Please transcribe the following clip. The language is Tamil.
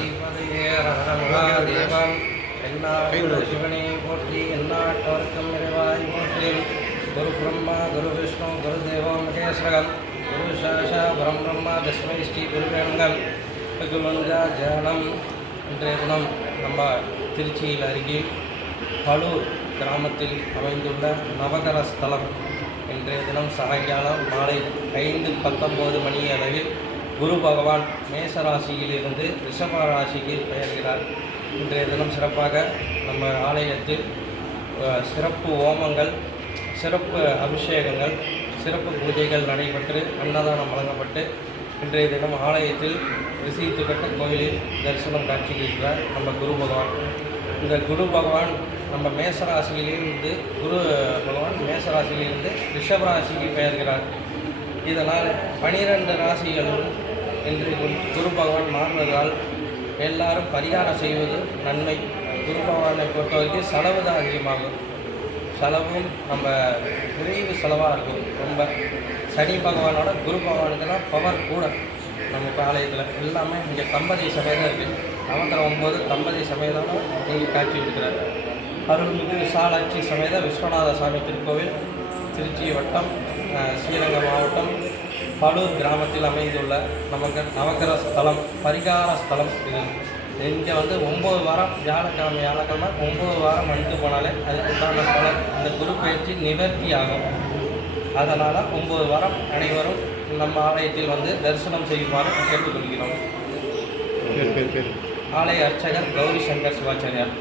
பார்வதிபதையே மகாதேவம் என்னாடு சிவனை போற்றி எந்நாட்டவர்க்கும் இறைவாய் போற்றி குரு பிரம்மா குரு விஷ்ணு குரு தேவம் மகேஸ்வரம் குரு சாஷா பரம் பிரம்மா தஸ்மை ஸ்ரீ குருவேணங்கள் குருமங்கா ஜானம். இன்றைய தினம் நம்ம திருச்சியில் அருகே பலூர் கிராமத்தில் அமைந்துள்ள நவகர ஸ்தலம். இன்றைய தினம் சாயங்காலம் மாலை 5:19 மணி அளவில் குரு பகவான் மேசராசியிலிருந்து ரிஷப ராசிக்கு பெயர்கிறார். இன்றைய தினம் சிறப்பாக நம்ம ஆலயத்தில் சிறப்பு ஹோமங்கள், சிறப்பு அபிஷேகங்கள், சிறப்பு பூஜைகள் நடைபெற்று அன்னதானம் வழங்கப்பட்டு இன்றைய தினம் ஆலயத்தில் ரிசீத்துப்பட்ட கோயிலில் தரிசனம் காட்சிக்கிறார் நம்ம குரு பகவான். இந்த குரு பகவான் நம்ம மேசராசியிலிருந்து ரிஷபராசிக்கு பெயர்கிறார். இதனால் 12 ராசிகளும் இன்று குரு பகவான் மாறுவதால் எல்லாரும் பரிகாரம் செய்வது நன்மை. குரு பகவானை பொறுத்தவரைக்கும் செலவு தான் அதிகமாகும். செலவும் நம்ம விரைவு செலவாக இருக்கும். ரொம்ப சனி பகவானோட குரு பகவானுக்கெல்லாம் பவர் கூட. நம்ம ஆலயத்தில் எல்லாமே இங்கே தம்பதி சமயம் இருக்குது. 49 தம்பதி சமயதான இங்கே காட்சி கொடுக்குறார். அருள்மிகு விசாலாட்சி சமேத விஸ்வநாத சாமி திருக்கோவில், திருச்சி வட்டம், ஸ்ரீரங்கம் மாவட்டம், பலூர் கிராமத்தில் அமைந்துள்ள நமக்கு நவகிரக ஸ்தலம், பரிகார ஸ்தலம். இது இங்கே 9 வாரம் வியாழக்கிழமை 9 வாரம் மணிக்கு போனாலே அதுக்குண்டான பலன் இந்த குரு பயிற்சி நிவர்த்தி ஆகும். அதனால் 9 வாரம் அனைவரும் நம்ம ஆலயத்தில் தரிசனம் செய்யுமாறு கேட்டுக்கொள்கிறோம். ஆலய அர்ச்சகர் கௌரி சங்கர் சிவாச்சாரியார்.